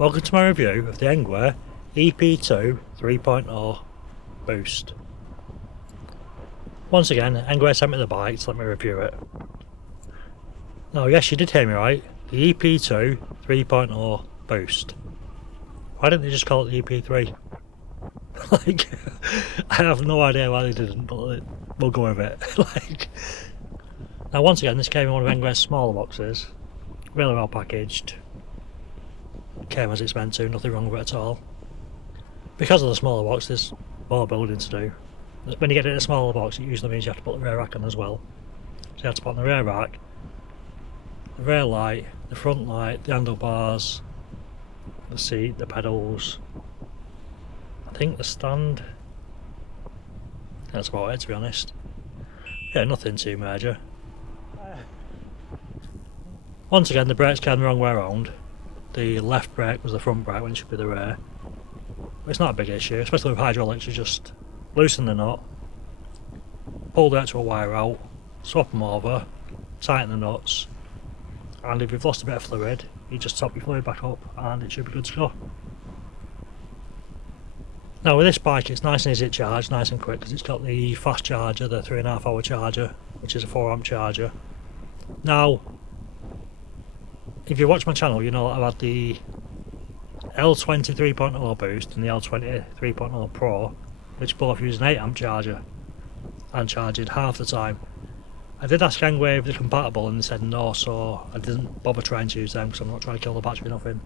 Welcome to my review of the Engwe EP2 3.0 BOOST. Once again, Engwe sent me the bike to let me review it. Now yes, you did hear me right, the EP2 3.0 BOOST. Why didn't they just call it the EP3? Like, I have no idea why they didn't, but we'll go with it. Now once again, this came in one of Engwe's smaller boxes, really well packaged. Came as it's meant to, nothing wrong with it at all. Because of the smaller box, there's more building to do. When you get in a smaller box, it usually means you have to put the rear rack on as well. So you have to put on the rear rack, the rear light, the front light, the handlebars, the seat, the pedals, I think the stand. That's about it, to be honest. Yeah, nothing too major. Once again, the brakes came the wrong way around. The left brake was the front brake when it should be the rear. But it's not a big issue, especially with hydraulics. You just loosen the nut, pull the actual wire out, swap them over, tighten the nuts, and if you've lost a bit of fluid, you just top your fluid back up and it should be good to go. Now with this bike, it's nice and easy to charge, nice and quick, because it's got the fast charger, the 3.5 hour charger, which is a 4 amp charger. Now, if you watch my channel, you know that I've had the L20 3.0 Boost and the L20 3.0 Pro, which both use an 8 amp charger and charge it half the time. I did ask Engwe if they're compatible and they said no, so I didn't bother trying to use them because I'm not trying to kill the battery or nothing.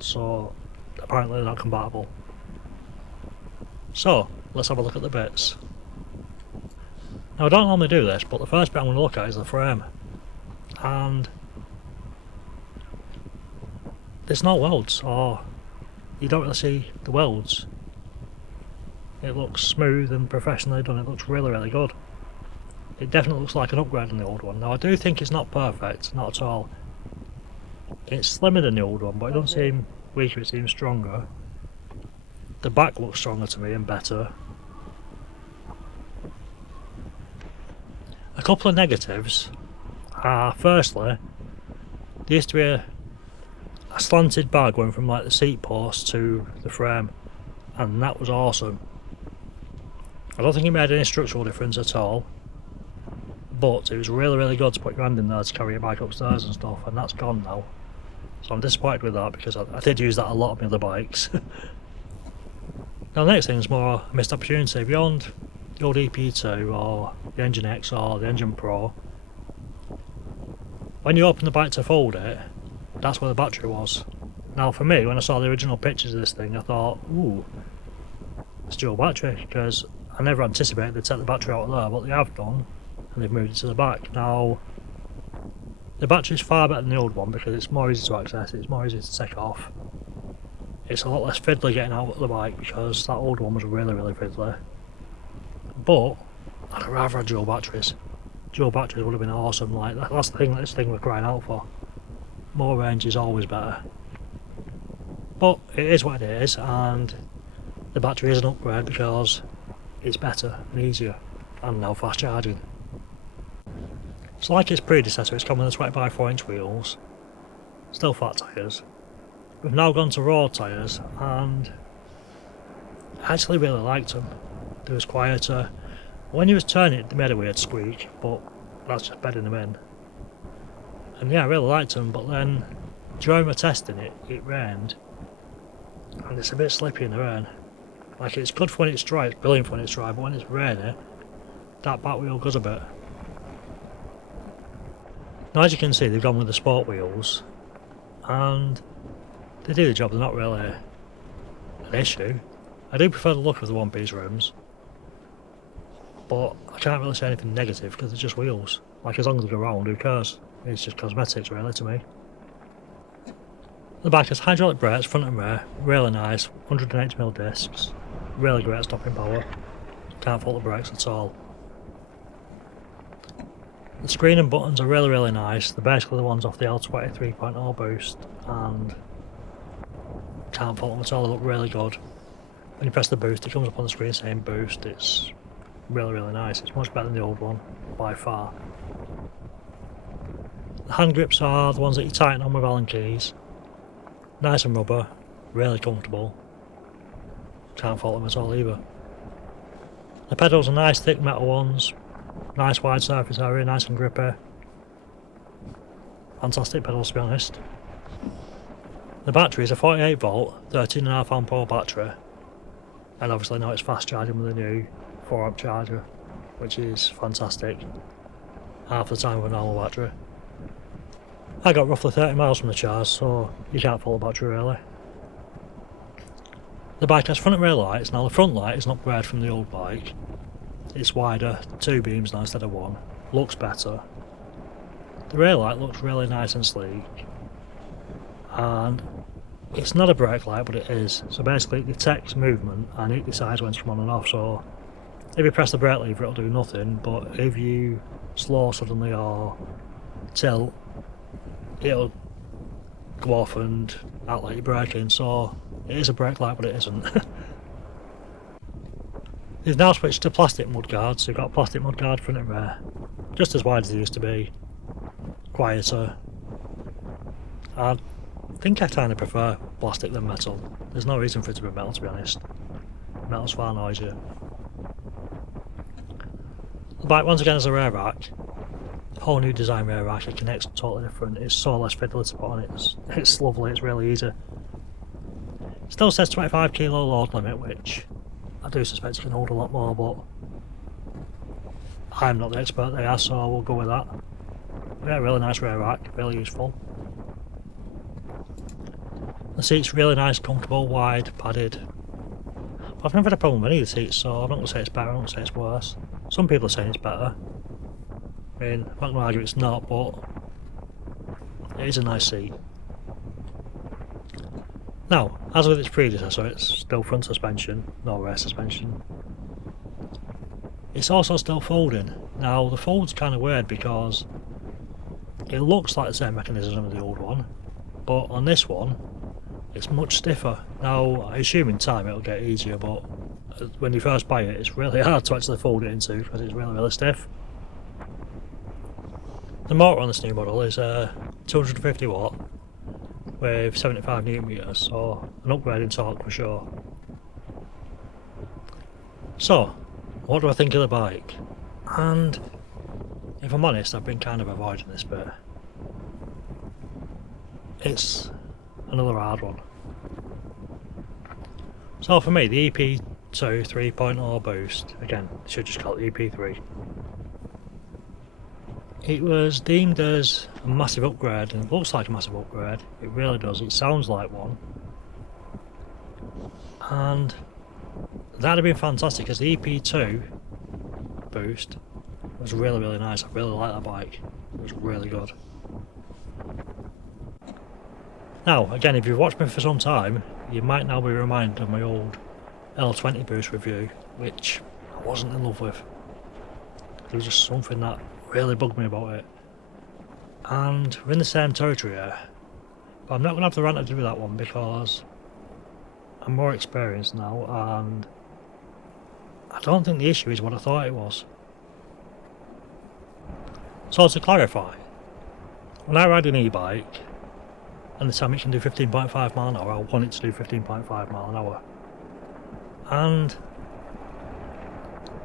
So apparently they're not compatible. So let's have a look at the bits. Now I don't normally do this, but the first bit I'm going to look at is the frame. And there's no welds, or you don't really see the welds. It looks smooth and professionally done. It looks really good. It definitely looks like an upgrade on the old one. Now I do think it's not perfect, not at all. It's slimmer than the old one, but it doesn't seem weaker, it seems stronger. The back looks stronger to me and better. A couple of negatives are, firstly, there used to be a slanted bar going from like the seat post to the frame, and that was awesome. I don't think it made any structural difference at all, but it was really good to put your hand in there to carry your bike upstairs and stuff, and that's gone now. So I'm disappointed with that because I did use that a lot on my other bikes. Now the next thing is more a missed opportunity. Beyond the old EP2 or the Engine X or the Engine Pro, when you open the bike to fold it, that's where the battery was. Now for me, when I saw the original pictures of this thing, I thought, ooh, it's dual battery, because I never anticipated they'd take the battery out of there, but they have done, and they've moved it to the back. Now, the battery's far better than the old one because it's more easy to access, it's more easy to take off. It's a lot less fiddly getting out of the bike because that old one was really fiddly. But I'd rather have dual batteries. Dual batteries would have been awesome. Like that's the thing that this thing we're crying out for. More range is always better. But it is what it is, and the battery is an upgrade because it's better and easier and now fast charging. So like its predecessor, it's come with the 20x4 inch wheels, still fat tyres. We've now gone to road tyres, and I actually really liked them. They was quieter. When you was turning it, they made a weird squeak, but that's just bedding them in. And yeah, I really liked them, but then during my testing it rained, and it's a bit slippy in the rain. Like, it's good for when it's dry, it's brilliant for when it's dry, but when it's rainy, that back wheel goes a bit. Now as you can see, they've gone with the sport wheels, and they do the job. They're not really an issue. I do prefer the look of the one-piece rims, but I can't really say anything negative because they're just wheels. Like, as long as they go round, who cares? It's just cosmetics really to me. The bike has hydraulic brakes front and rear, really nice, 180mm discs, really great stopping power, can't fault the brakes at all. The screen and buttons are really nice. They're basically the ones off the L20 3.0 Boost, and can't fault them at all. They look really good. When you press the boost, it comes up on the screen saying boost. It's really nice. It's much better than the old one by far. The hand grips are the ones that you tighten on with Allen keys. Nice and rubber, really comfortable. Can't fault them at all either. The pedals are nice thick metal ones, nice wide surface area, nice and grippy. Fantastic pedals to be honest. The battery is a 48 volt, 13.5 amp hour battery, and obviously now it's fast charging with a new 4 amp charger, which is fantastic. Half the time with a normal battery. I got roughly 30 miles from the charge, so you can't fault the battery really. The bike has front and rear lights. Now the front light is an upgrade from the old bike. It's wider, 2 beams now instead of 1. Looks better. The rear light looks really nice and sleek. And it's not a brake light, but it is. So basically it detects movement and it decides when to come on and off. So if you press the brake lever it'll do nothing, but if you slow suddenly or tilt, it'll go off and act like you're braking. So it is a brake light, but it isn't. They've now switched to plastic mudguards, so you've got a plastic mudguard front and rear. Just as wide as they used to be, quieter. I think I kind of prefer plastic than metal. There's no reason for it to be metal, to be honest. Metal's far noisier. The bike once again has a rear rack. Whole new design rear rack, it connects totally different. It's so less fiddly to put on it. It's lovely, it's really easy. Still says 25 kilo load limit, which I do suspect it can hold a lot more, but I'm not the expert they are, so we'll go with that. Yeah, really nice rear rack, really useful. The seat's really nice, comfortable, wide, padded. But I've never had a problem with any of the seats, so I'm not going to say it's better, I'm not going to say it's worse. Some people are saying it's better. I mean, I'm not going to argue it's not, but it is a nice seat. Now, as with its predecessor, it's still front suspension, no rear suspension. It's also still folding. Now, the fold's kind of weird because it looks like the same mechanism as the old one, but on this one, it's much stiffer. Now, I assume in time it'll get easier, but when you first buy it, it's really hard to actually fold it into because it's really, really stiff. The motor on this new model is 250 watt with 75 newton meters, so an upgrade in torque for sure. So, what do I think of the bike? And if I'm honest, I've been kind of avoiding this bit. It's another hard one. So for me, the EP2 3.0 Boost, again, I should just call it EP3. It was deemed as a massive upgrade, and it looks like a massive upgrade. It really does. It sounds like one. And that'd have been fantastic because the EP2 Boost was really, really nice. I really like that bike. It was really good. Now, again, if you've watched me for some time, you might now be reminded of my old L20 Boost review, which I wasn't in love with. There was just something that really bugged me about it. And we're in the same territory here, but I'm not going to have the rant to do with that one because I'm more experienced now, and I don't think the issue is what I thought it was. So to clarify, when I ride an e-bike and the time it can do 15.5 mile an hour, I want it to do 15.5 mile an hour. And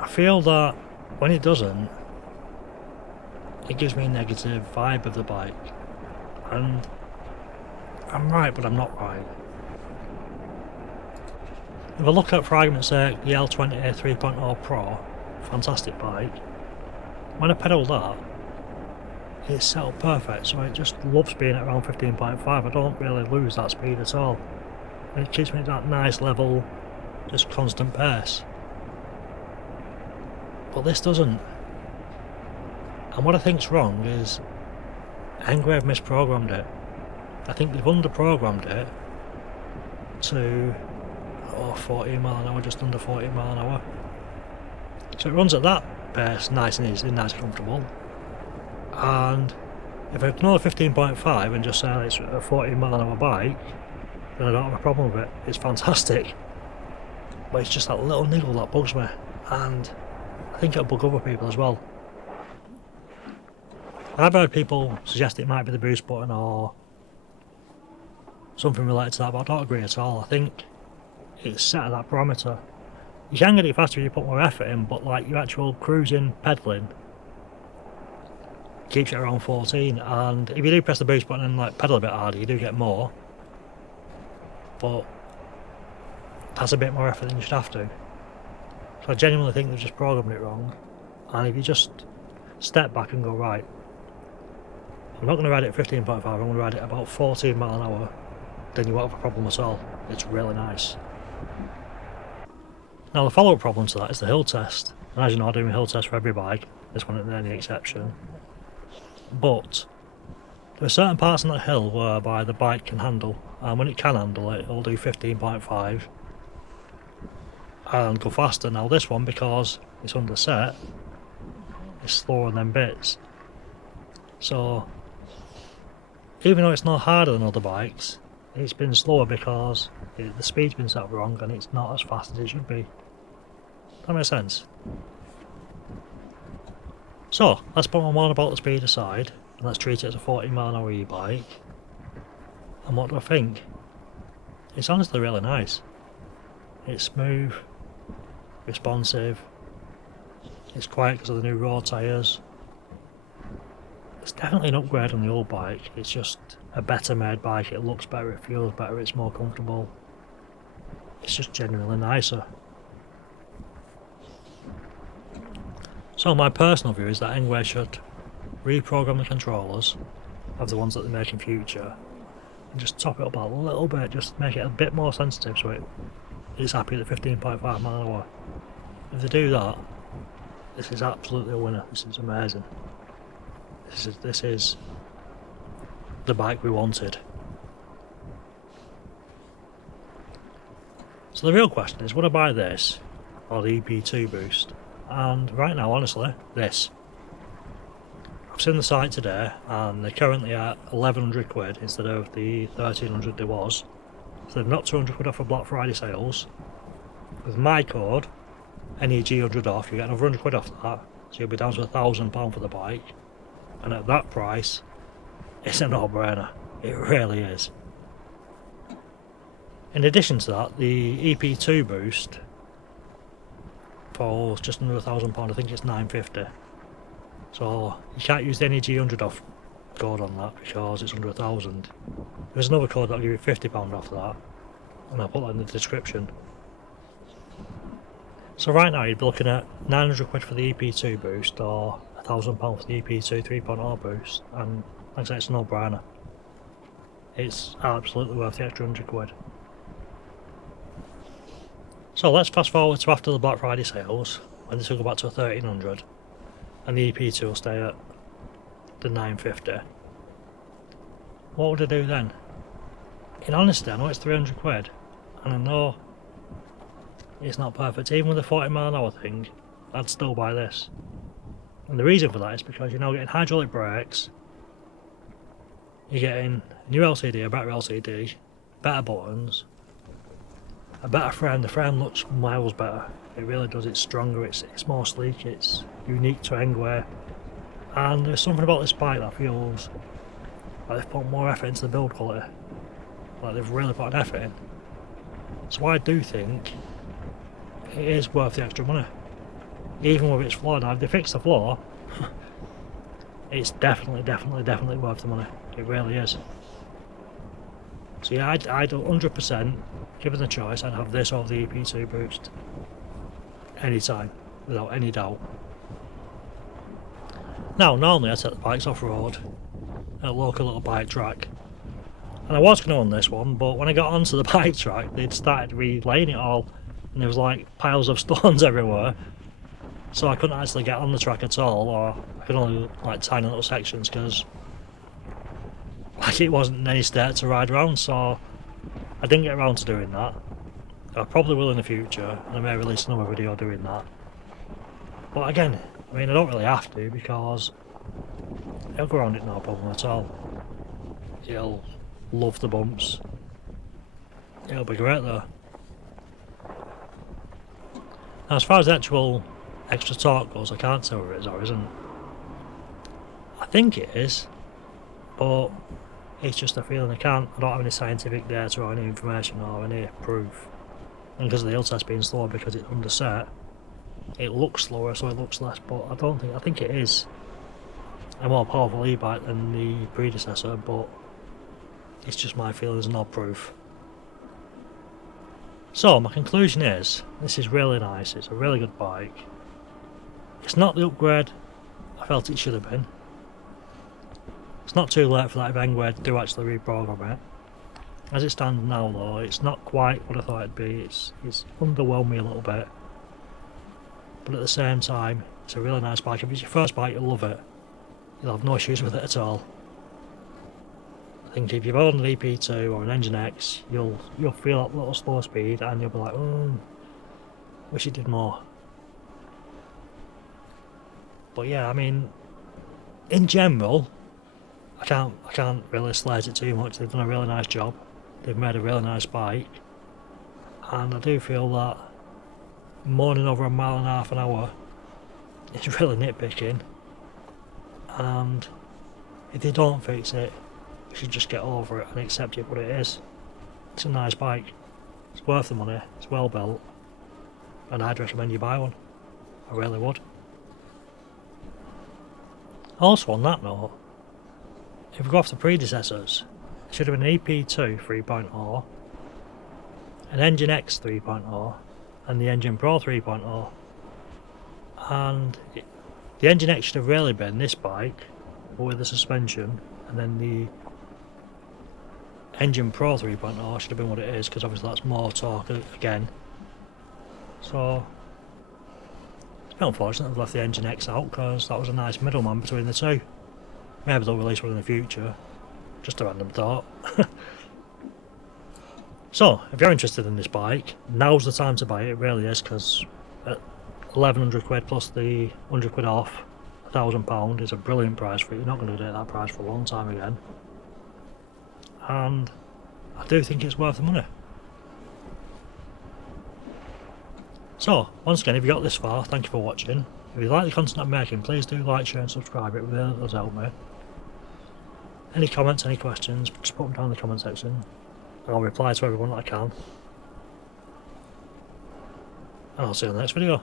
I feel that when it doesn't, it gives me a negative vibe of the bike. And I'm right, but I'm not right. If I look at, for argument's sake, the L20 3.0 Pro, fantastic bike, when I pedal that, it's set up perfect, so it just loves being at around 15.5. I don't really lose that speed at all. And it keeps me at that nice level, just constant pace. But this doesn't. And what I think's wrong is Engwe have misprogrammed it. I think they've under-programmed it to 14 mile an hour, just under 14 mile an hour. So it runs at that pace, nice and easy, nice and comfortable. And if I ignore 15.5 and just say it's a 14 mile an hour bike, then I don't have a problem with it. It's fantastic. But it's just that little niggle that bugs me, and I think it'll bug other people as well. I've heard people suggest it might be the boost button or something related to that, but I don't agree at all. I think it's set at that parameter. You can get it faster if you put more effort in, but like your actual cruising, pedalling keeps it around 14, and if you do press the boost button and like pedal a bit harder, you do get more, but that's a bit more effort than you should have to. So I genuinely think they've just programmed it wrong, and if you just step back and go, right, I'm not going to ride it at 15.5, I'm going to ride it about 14 mile an hour, then you won't have a problem at all. It's really nice. Now the follow-up problem to that is the hill test, and as you know I do a hill test for every bike, this one isn't any exception, but there are certain parts on that hill whereby the bike can handle, and when it can handle it, it'll do 15.5 and go faster. Now this one, because it's under set, is slower than bits, so even though it's not harder than other bikes, it's been slower because the speed's been set wrong and it's not as fast as it should be. That makes sense. So let's put my one about the speed aside and let's treat it as a 40 mile an hour e-bike. And what do I think? It's honestly really nice. It's smooth, responsive, it's quiet because of the new road tyres. It's definitely an upgrade on the old bike, it's just a better made bike, it looks better, it feels better, it's more comfortable. It's just genuinely nicer. So my personal view is that Engwe should reprogram the controllers of the ones that they make in future and just top it up a little bit, just make it a bit more sensitive so it's happy at 15.5 mile an hour. If they do that, this is absolutely a winner. This is amazing. This is the bike we wanted. So the real question is, would I buy this or the EP2 Boost? And right now, honestly, this. I've seen the site today and they're currently at 1100 quid instead of the 1300 there was. So they've knocked 200 quid off for Black Friday sales. With my code, NEG100 off, you get another 100 quid off that, so you'll be down to £1,000 for the bike. And at that price, it's a no-brainer. It really is. In addition to that, the EP2 Boost for just under £1,000, I think it's £950. So you can't use the NEG100 off code on that because it's under £1,000. There's another code that'll give you £50 off that, and I'll put that in the description. So right now you'd be looking at 900 quid for the EP2 Boost or £1,000 for the EP2 3.0 Boost, and like I say, it's a no-brainer. It's absolutely worth the extra 100 quid. So let's fast forward to after the Black Friday sales, when this will go back to 1300 and the EP2 will stay at the 950. What would I do then? In honesty, I know it's 300 quid, and I know it's not perfect. Even with the 40 mile an hour thing, I'd still buy this. And the reason for that is because you're now getting hydraulic brakes, you're getting a new LCD, a better LCD, better buttons, a better frame. The frame looks miles better. It really does. It's stronger, it's more sleek, it's unique to Engwe. And there's something about this bike that feels like they've put more effort into the build quality. Like they've really put an effort in. So I do think it is worth the extra money. Even with its flaw. Now if they fix the flaw, it's definitely worth the money. It really is. So yeah, I'd 100%, given the choice, I'd have this over the EP2 Boost anytime, without any doubt. Now normally I take the bikes off-road at a local little bike track, and I was going to on this one, but when I got onto the bike track they'd started relaying it all and there was like piles of stones everywhere, so I couldn't actually get on the track at all, or I could only like tiny little sections because like it wasn't in any state to ride around, so I didn't get around to doing that. I probably will in the future, and I may release another video doing that. But again, I mean I don't really have to because it'll go around it no problem at all. It'll love the bumps. It'll be great though. Now as far as the actual extra torque goes, I can't tell whether it is or isn't. I think it is, but It's just a feeling. I don't have any scientific data or any information or any proof. And because of the hill test being slower because it's underset, it looks slower, so it looks less, but I think it is a more powerful e-bike than the predecessor, but it's just my feelings and not proof. So my conclusion is, this is really nice, it's a really good bike. It's not the upgrade I felt it should have been. It's not too late for that if Engwe do actually reprogram it. As it stands now though, it's not quite what I thought it'd be. It's underwhelmed me a little bit. But at the same time, it's a really nice bike. If it's your first bike, you'll love it. You'll have no issues with it at all. I think if you've owned an EP2 or an Engine X, you'll feel that little slow speed and you'll be like, wish it did more. But yeah, I mean, in general, I can't really slate it too much. They've done a really nice job. They've made a really nice bike, and I do feel that moaning over a mile and a half an hour is really nitpicking. And if they don't fix it, you should just get over it and accept it what it is. It's a nice bike. It's worth the money. It's well built, and I'd recommend you buy one. I really would. Also, on that note, if we go off the predecessors, it should have been an EP2 3.0, an Engine X 3.0, and the Engine Pro 3.0. And the Engine X should have really been this bike, but with the suspension, and then the Engine Pro 3.0 should have been what it is, because obviously that's more torque again. So it's a bit unfortunate they've left the Engine X out, because that was a nice middleman between the two. Maybe they'll release one in the future. Just a random thought. So, if you're interested in this bike, now's the time to buy it, it really is, because at 1100 quid plus the 100 quid off, £1,000 is a brilliant price for it. You're not going to get that price for a long time again. And I do think it's worth the money. So, once again, if you got this far, thank you for watching. If you like the content I'm making, please do like, share and subscribe, it really does help me. Any comments, any questions, just put them down in the comment section, and I'll reply to everyone that I can. And I'll see you in the next video.